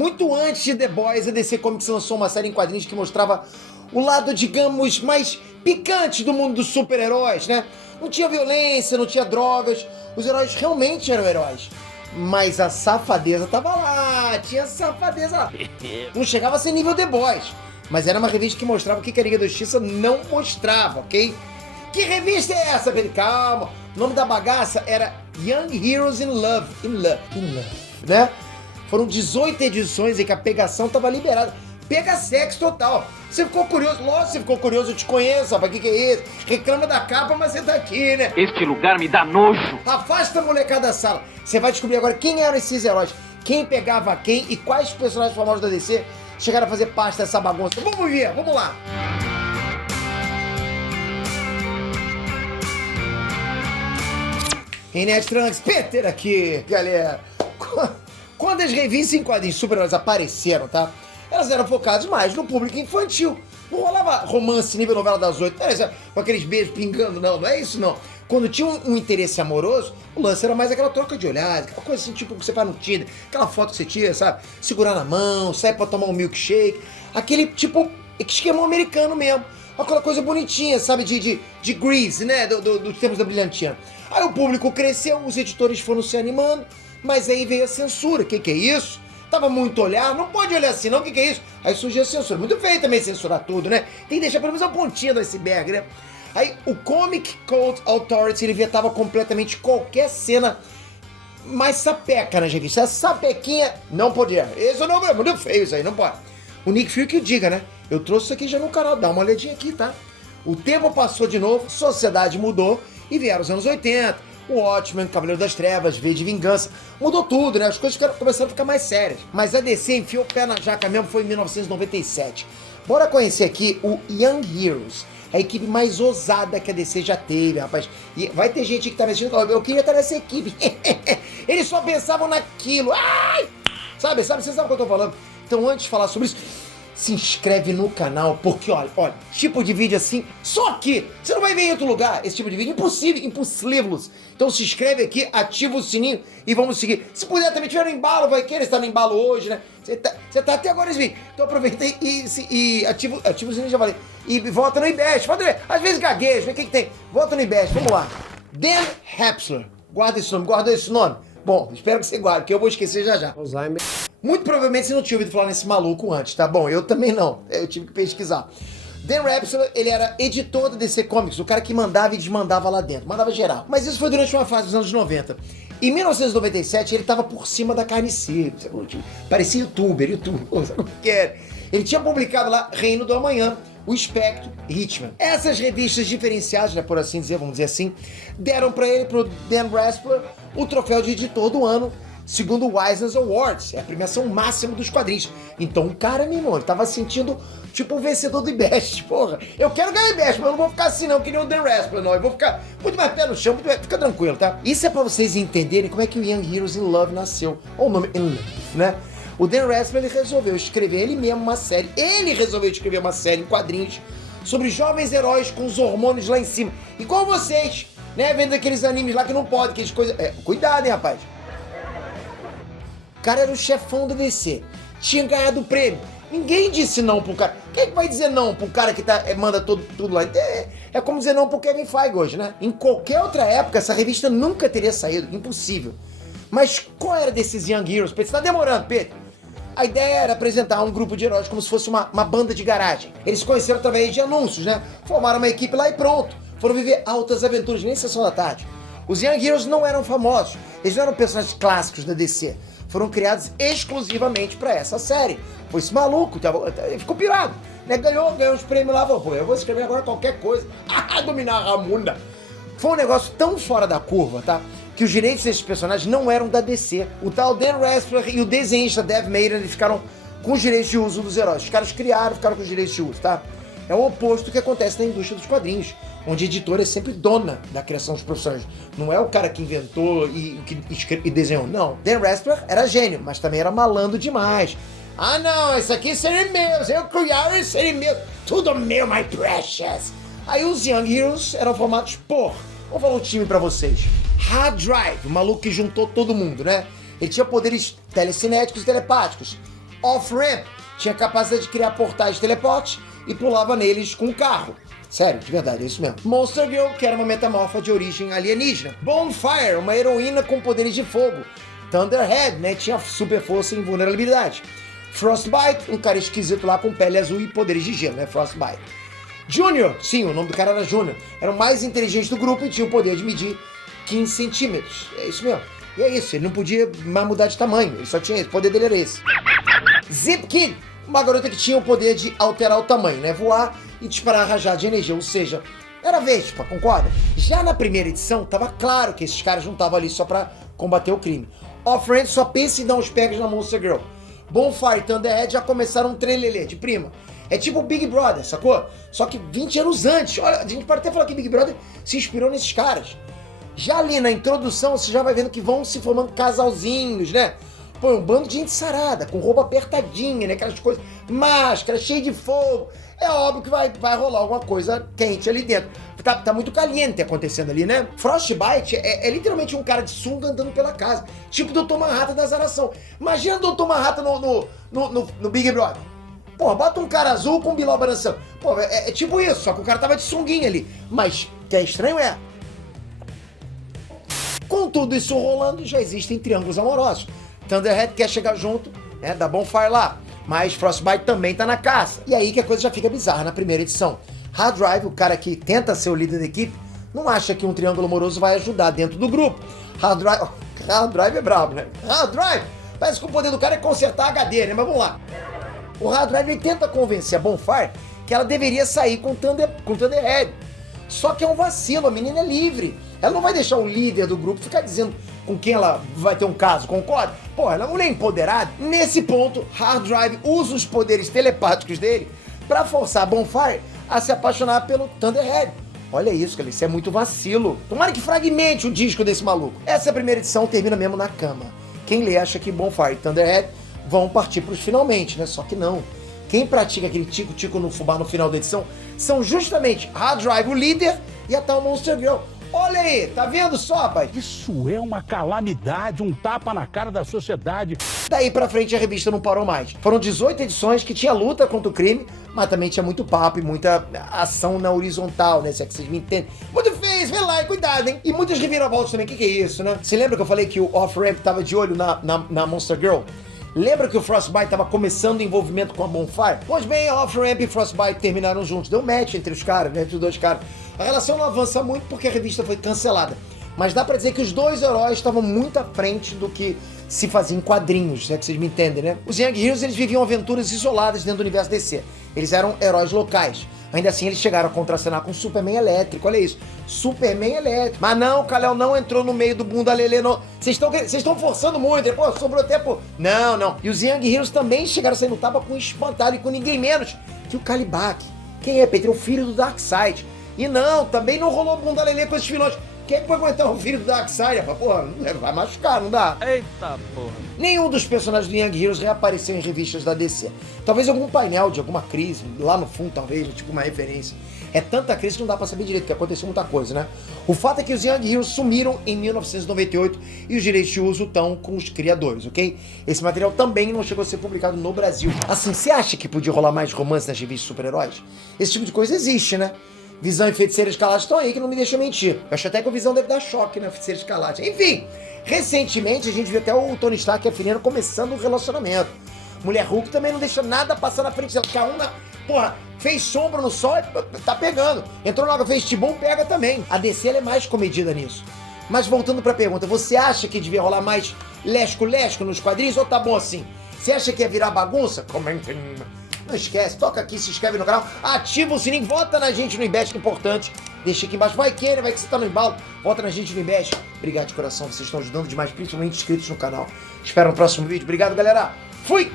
Muito antes de The Boys, a DC Comics lançou uma série em quadrinhos que mostrava o lado, digamos, mais picante do mundo dos super-heróis, né? Não tinha violência, não tinha drogas, os heróis realmente eram heróis. Mas a safadeza tava lá, tinha safadeza lá. Não chegava a ser nível The Boys, mas era uma revista que mostrava o que a Liga da Justiça não mostrava, ok? Que revista é essa, Pedro? Calma. O nome da bagaça era Young Heroes in Love. Né? Foram 18 edições em que a pegação tava liberada. Pega sexo total. Você ficou curioso? Lógico, você ficou curioso, eu te conheço, rapaz. O que é isso? Reclama da capa, mas você tá aqui, né? Este lugar me dá nojo. Afasta a molecada da sala. Você vai descobrir agora quem eram esses heróis, quem pegava quem e quais personagens famosos da DC chegaram a fazer parte dessa bagunça. Vamos ver, vamos lá. Inet Trunks, Peter aqui, galera. Quando as revistas em quadrinhos super-heróis apareceram, tá? Elas eram focadas mais no público infantil. Não rolava romance nível novela das 8, com aqueles beijos pingando, não é isso não. Quando tinha um interesse amoroso, o lance era mais aquela troca de olhares, aquela coisa assim, tipo que você faz no Tinder, aquela foto que você tira, sabe? Segurar na mão, sair pra tomar um milkshake, aquele tipo esquema americano mesmo. Aquela coisa bonitinha, sabe? De Grease, né? Dos tempos da Brilhantina. Aí o público cresceu, os editores foram se animando, mas aí veio a censura. Que é isso? Tava muito olhar, não pode olhar assim não, que é isso? Aí surgiu a censura. Muito feio também censurar tudo, né? Tem que deixar pelo menos uma pontinha do iceberg, né? Aí o Comic Code Authority, ele vetava completamente qualquer cena mais sapeca nas revistas. Essa sapequinha não podia. Esse não é muito feio isso aí, não pode. O Nick Fury que o diga, né? Eu trouxe isso aqui já no canal, dá uma olhadinha aqui, tá? O tempo passou de novo, sociedade mudou e vieram os anos 80. O Watchmen, Cavaleiro das Trevas, V de Vingança, mudou tudo, né? As coisas começaram a ficar mais sérias. Mas a DC enfiou o pé na jaca mesmo, foi em 1997. Bora conhecer aqui o Young Heroes, a equipe mais ousada que a DC já teve, rapaz. E vai ter gente que tá me assistindo e fala, eu queria estar nessa equipe. Eles só pensavam naquilo. Ai! Sabe, você sabe o que eu tô falando? Então, antes de falar sobre isso, se inscreve no canal, porque olha, tipo de vídeo assim, só aqui, você não vai ver em outro lugar esse tipo de vídeo, impossível. Então se inscreve aqui, ativa o sininho e vamos seguir. Se puder também, tiver no embalo, vai querer estar no embalo hoje, né? Você tá até agora nesse vídeo, então aproveita e ativa o sininho, já falei. E volta no IBEST, às vezes gaguejo, o que tem? Volta no IBEST, vamos lá. Dan Hapsler, guarda esse nome? Bom, espero que você guarde, porque eu vou esquecer já. Alzheimer. Muito provavelmente você não tinha ouvido falar nesse maluco antes, tá bom? Eu também não, eu tive que pesquisar. Dan Hapsler, ele era editor da DC Comics, o cara que mandava e desmandava lá dentro, mandava geral. Mas isso foi durante uma fase dos anos 90. Em 1997, ele tava por cima da carniceira, parecia youtuber, sabe o que era? Ele tinha publicado lá Reino do Amanhã, o Espectro, Hitman. Essas revistas diferenciadas, né, por assim dizer, vamos dizer assim, deram pra ele, pro Dan Hapsler, o troféu de editor do ano, segundo o Eisner Awards, é a premiação máxima dos quadrinhos. Então o cara, meu irmão, ele tava sentindo tipo o vencedor do IBEST, porra. Eu quero ganhar IBEST, mas eu não vou ficar assim não, que nem o Dan Hapsler, não. Eu vou ficar muito mais pé no chão, fica tranquilo, tá? Isso é pra vocês entenderem como é que o Young Heroes in Love nasceu. Ou o nome In Love, né? O Dan Hapsler, ele resolveu escrever ele mesmo uma série. Ele resolveu escrever uma série em quadrinhos sobre jovens heróis com os hormônios lá em cima. Igual vocês, né? Vendo aqueles animes lá que não podem, aquelas coisas... cuidado, hein, rapaz. O cara era o chefão do DC. Tinha ganhado o prêmio. Ninguém disse não pro cara. Quem é que vai dizer não pro cara que manda tudo lá? É como dizer não pro Kevin Feige hoje, né? Em qualquer outra época, essa revista nunca teria saído. Impossível. Mas qual era desses Young Heroes, Pedro? Você tá demorando, Pedro. A ideia era apresentar um grupo de heróis como se fosse uma banda de garagem. Eles se conheceram através de anúncios, né? Formaram uma equipe lá e pronto. Foram viver altas aventuras, nem sessão da tarde. Os Young Heroes não eram famosos. Eles não eram personagens clássicos da DC. Foram criados exclusivamente pra essa série. Foi esse maluco, ele ficou pirado, né? Ganhou uns prêmios lá, falou, pô, eu vou escrever agora qualquer coisa. Dominar a Ramunda. Foi um negócio tão fora da curva, tá? Que os direitos desses personagens não eram da DC. O tal Dan Hapsler e o desenhista Dave Maiden, eles ficaram com os direitos de uso dos heróis. Os caras criaram, ficaram com os direitos de uso, tá? É o oposto do que acontece na indústria dos quadrinhos, onde a editora é sempre dona da criação dos personagens. Não é o cara que inventou e desenhou, não. Dan Hapsler era gênio, mas também era malandro demais. Ah não, isso aqui seria meu, eu criar isso seria meu, tudo meu, my precious. Aí os Young Heroes eram formados por, vou falar um time pra vocês, Hard Drive, o maluco que juntou todo mundo, né? Ele tinha poderes telecinéticos e telepáticos. Off-Ramp tinha capacidade de criar portais de teleporte e pulava neles com um carro. Sério, de verdade, é isso mesmo. Monster Girl, que era uma metamorfa de origem alienígena. Bonfire, uma heroína com poderes de fogo. Thunderhead, né, tinha super força e invulnerabilidade. Frostbite, um cara esquisito lá com pele azul e poderes de gelo, né, Frostbite. Junior, sim, o nome do cara era Junior, era o mais inteligente do grupo e tinha o poder de medir 15 centímetros. É isso mesmo. E é isso, ele não podia mais mudar de tamanho, ele só tinha esse, o poder dele era esse. Zip Kid, uma garota que tinha o poder de alterar o tamanho, né, voar e disparar rajada de energia, ou seja, era Vespa, concorda? Já na primeira edição, tava claro que esses caras não estavam ali só pra combater o crime. Off-Ramp só pensa em dar uns pegas na Monster Girl. Bonfire e Thunderhead já começaram um trelelê de prima. É tipo o Big Brother, sacou? Só que 20 anos antes. Olha, a gente pode até falar que Big Brother se inspirou nesses caras. Já ali na introdução, você já vai vendo que vão se formando casalzinhos, né? Pô, um bando de gente sarada, com roupa apertadinha, né? Aquelas coisas, máscara, cheia de fogo. É óbvio que vai rolar alguma coisa quente ali dentro. Tá muito caliente acontecendo ali, né? Frostbite é literalmente um cara de sunga andando pela casa. Tipo o Dr. Manhattan da Zaração. Imagina o Dr. Manhattan no Big Brother. Pô, bota um cara azul com um biloba dançando. Pô, é tipo isso, só que o cara tava de sunguinha ali. Mas que é estranho Com tudo isso rolando, já existem triângulos amorosos. Thunderhead quer chegar junto, né, dá Bonfire lá. Mas Frostbite também tá na caça. E aí que a coisa já fica bizarra na primeira edição. Hard Drive, o cara que tenta ser o líder da equipe, não acha que um triângulo amoroso vai ajudar dentro do grupo. Hard Drive é brabo, né? Hard Drive! Parece que o poder do cara é consertar HD, né? Mas vamos lá. O Hard Drive tenta convencer a Bonfire que ela deveria sair com Thunderhead. Só que é um vacilo, a menina é livre. Ela não vai deixar o líder do grupo ficar dizendo com quem ela vai ter um caso, concorda? Pô, ela é uma mulher empoderada. Nesse ponto, Hard Drive usa os poderes telepáticos dele pra forçar a Bonfire a se apaixonar pelo Thunderhead. Olha isso, cara, isso é muito vacilo. Tomara que fragmente o disco desse maluco. Essa primeira edição termina mesmo na cama. Quem lê acha que Bonfire e Thunderhead vão partir pros finalmente, né? Só que não. Quem pratica aquele tico-tico no fubá no final da edição são justamente Hard Drive, o líder, e a tal Monster Girl. Olha aí, tá vendo só, rapaz? Isso é uma calamidade, um tapa na cara da sociedade. Daí pra frente a revista não parou mais. Foram 18 edições que tinha luta contra o crime, mas também tinha muito papo e muita ação na horizontal, né? Se é que vocês me entendem. Muito feio, vê lá, e cuidado, hein? E muitas reviravoltas também, o que é isso, né? Você lembra que eu falei que o Off-Ramp tava de olho na Monster Girl? Lembra que o Frostbite estava começando o envolvimento com a Bonfire? Pois bem, a Off-Ramp e Frostbite terminaram juntos. Deu match entre os caras, né? Entre os dois caras. A relação não avança muito porque a revista foi cancelada. Mas dá pra dizer que os dois heróis estavam muito à frente do que se fazia em quadrinhos, né? Que vocês me entendem, né? Os Young Heroes, eles viviam aventuras isoladas dentro do universo DC. Eles eram heróis locais. Ainda assim, eles chegaram a contracenar com Superman elétrico, olha isso. Superman elétrico. Mas não, o Kal-El não entrou no meio do bunda lelê, não. Vocês estão forçando muito, pô, sobrou tempo. Não. E os Young Heroes também chegaram a sair no tapa com o Espantalho e com ninguém menos que o Kalibak. Quem é, Pedro? O filho do Darkseid. E não, também não rolou bunda lelê com esses vilões. Quem é que vai aguentar o filho do Darkseid? Porra, vai machucar, não dá. Eita porra. Nenhum dos personagens do Young Heroes reapareceu em revistas da DC. Talvez algum painel de alguma crise, lá no fundo talvez, tipo uma referência. É tanta crise que não dá pra saber direito, porque aconteceu muita coisa, né? O fato é que os Young Heroes sumiram em 1998 e os direitos de uso estão com os criadores, ok? Esse material também não chegou a ser publicado no Brasil. Assim, você acha que podia rolar mais romance nas revistas de super-heróis? Esse tipo de coisa existe, né? Visão e Feiticeira Escarlate estão aí, que não me deixa mentir. Eu acho até que o Visão deve dar choque na Feiticeira Escarlate. Enfim, recentemente a gente viu até o Tony Stark e a Filina começando um relacionamento. Mulher Hulk também não deixa nada passar na frente dela. Cada uma, porra, fez sombra no sol e tá pegando. Entrou na água, fez tibum, pega também. A DC ela é mais comedida nisso. Mas voltando pra pergunta, você acha que devia rolar mais lesco-lesco nos quadrinhos ou tá bom assim? Você acha que ia virar bagunça? Comenta. Não esquece, toca aqui, se inscreve no canal, ativa o sininho, vota na gente no Invest, que é importante. Deixa aqui embaixo, vai que você tá no embalo, vota na gente no Invest. Obrigado de coração, vocês estão ajudando demais, principalmente inscritos no canal. Espero no próximo vídeo. Obrigado, galera. Fui!